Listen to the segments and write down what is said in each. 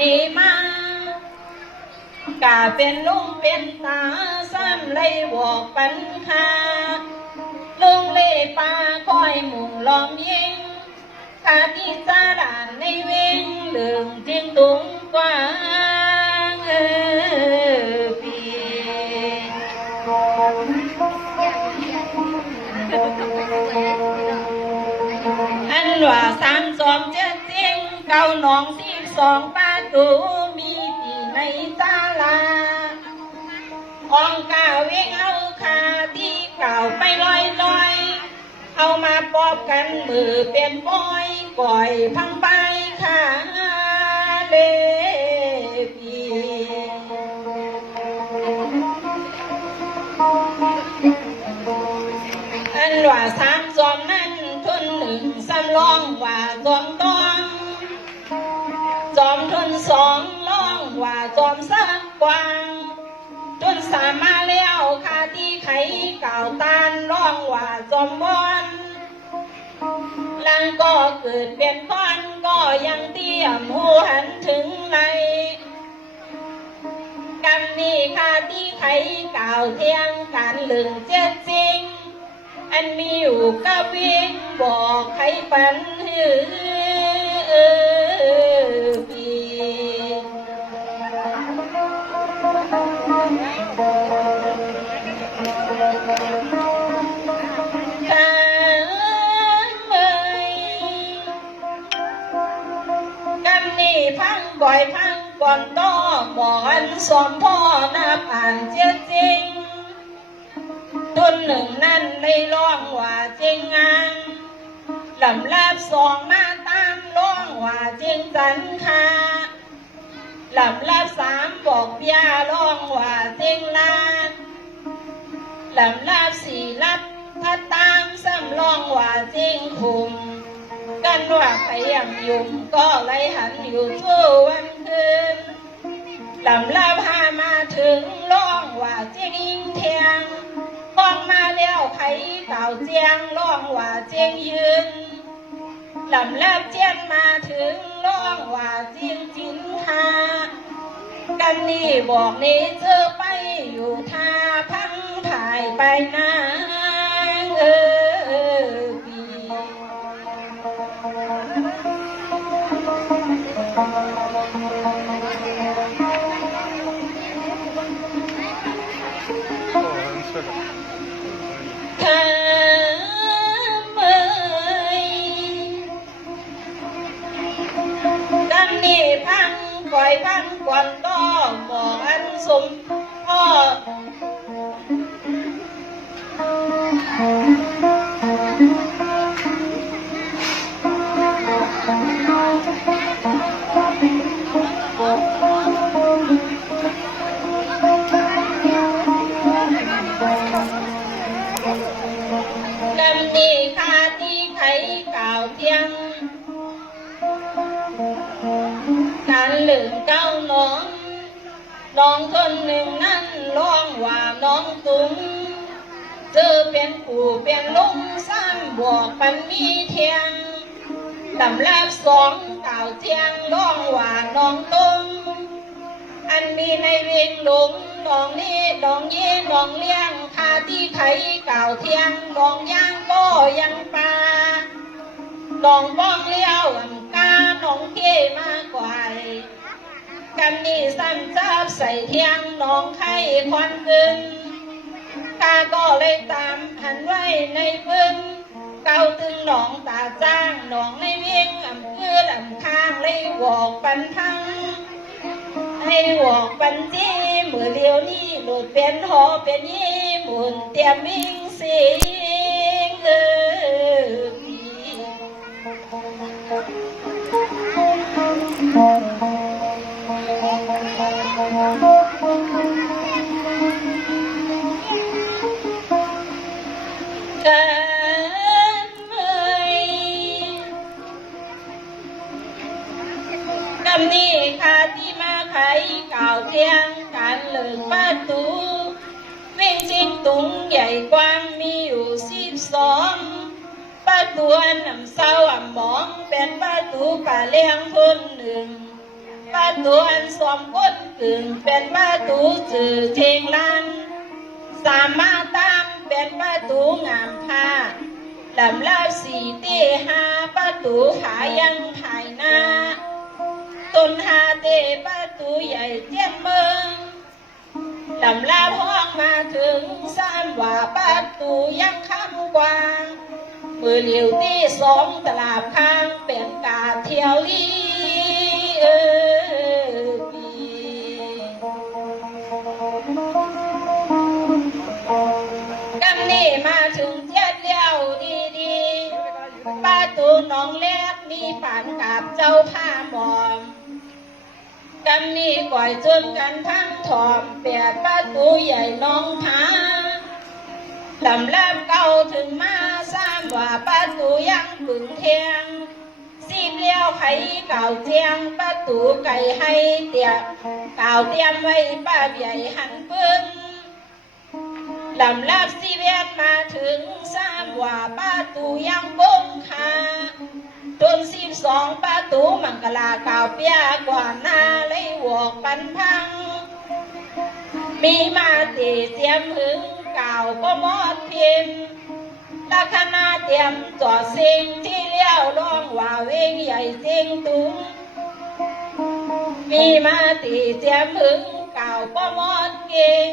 ดีมากะเป็นลุงเป็นตาซ้ำเลยบอกปัญหาลุงเล่ป่าคอยมุ่งล้อมยิงขาที่สาด่านในเวงเลื่องจริงตุงกว้างพี่อันว่าสามสองเจ็ดจริงเก้าหนองที่สองป้าตูมีที่ในศาลาองกาเวงเอาคาที่เก่าไปลอยเอามาปอบกันมือเป็นบอยก่อยพังไปขาเลปีอันว่าสามสองนั้นทุนหนึ่งสำรองว่าสองต้องจอมทุนสองร้องว่าจอมสักกวางทุนสามมาแล้วคาที่ไขเก่าตานร้องว่าจอมบอนลังก็เกิดเป็นก้อนก็ยังเตี้ยมหูหันถึงไหนกันนี่คาที่ไขเก่าเที่ยงการหลึงเจ็ดจริงอันมีอยู่กับวิ่งบอกใครปันพี่กันนี่พังบ่อยพังก่อนต่อหมอนสมพ่อนับอ่านเจ็ดจริงทุนหนึ่งนั่นในร้องว่าจริงงานลำลาบสองมาตามร้องว่าจริงจันคาลำลาบสามบอกยาร้องว่าจริงลาดลำลาบสี่ลัดถ้าตามซ้ำร้องว่าจริงคุมกันว่าไปยังยุ่มก็เลยหันอยู่ทั่ววันคืนลำลาบห้ามาถึงร้องว่าจริงอิงเทียงฟ้องมาแล้วไขเก่าเจียงร้องว่าเจียงยืนลำลาบเจียนมาถึงร้องว่าเจียงจินหากันนี่บอกนี่เจอไปอยู่ท่าพังถ่ายไปนะพี่กันนี่พังปล่อยพังก่อนต่อหมออันสมพ่อกันนี่คาที่ไขเก่าเที่ยงการหลืมเก้าน้องคนหนึ่งนั้นร้องว่าน้องตุ้งเจอเป็นปู่เป็นลุงซ้ำบวกปันมีเทียงลำลาบสองเก่าเทียงร้องว่าน้องตุ้งอันมีในเวียงหลงน้องนี้น้องยี่น้องเลี้ยงคาที่ไขเก่าเทียงน้องย่างก็ยังปลาน้องบ้องเลี้ยวอันกาน้องเก้มากกว่ากันนี่ซ้ำจับใส่เทียงน้องไข่ควันกึนกาก็เลยตามหันไว้ในพื้นเก้าตึงน้องตาจ้างน้องในเวียงอำคือลำข้างเลยหวอกปันทั้งให้หวอกปันจี้มือเดียวนี้หลุดเป็นหอเป็นยี่หมุนเตรียมวิ่งสิงกันนี่ค่ะที่มาไขเก่าเที่ยงการเลิกประตูวิ่งชิงตุงใหญ่กว้างมีอยู่12ประตูน้ำเศร้าอ่ำหมองเป็นประตูป่าเลี้ยงคนหนึ่งป ประตูอันสมกุลกึ่งเป็นประตูจื่อเชียงลันสามารถตามเป็นประตูงามพาลำลาสีตีหาประตูขายังภายหน้าต้นหาเตประตูใหญ่เจียมเมืองลำลาพ้องมาถึงสามว่าประตูยังข้ามกว้างมือเหลียวที่สองตลาดข้างเป็นกาเที่ยวลีกำนี่มาถึงเจ็ดเลี้ยวดีๆประตูหนองเล็กมีผ่านกับเจ้าผ้าหมอมกำนี่ก่อยจนกันทั้งถอมเปียดประตูใหญ่น้องผาลำลำเก่าถึงมาสามว่าประตูยังปึงเทียงสีเลี้ยวไผ่เก่าเจียงประตูไก่ให้เตียเก่าเตรียมไว้ป้าใหญ่หันปืนลำลำสีเวียนมาถึงสามว่าประตูยังบงคาต้น12ประตูมังกลาเก่าเปียกว่าหน้าเลยหวกปันพังมีมาตีเตรียมหึงเก่าก็มอดพิมพ์ลักษณะเตรียมจอดสิ่งที่เลี้ยวร้องว่าเวงใหญ่จริงตุ้งมีมาตีเตรียมหึงเก่าก็มอดเก่ง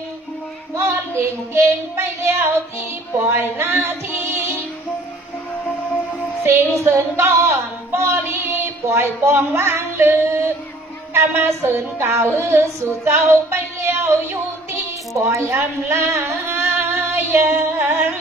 มอดเก่งเก่งไปเลี้ยวที่ปล่อยหน้าที่สิ่งเสริญก้อนบอลีปล่อยปองว่างลือกามาเสริญเก่าสู่เจ้าไปเลี้ยวอยู่ที่ปล่อยอำลายัง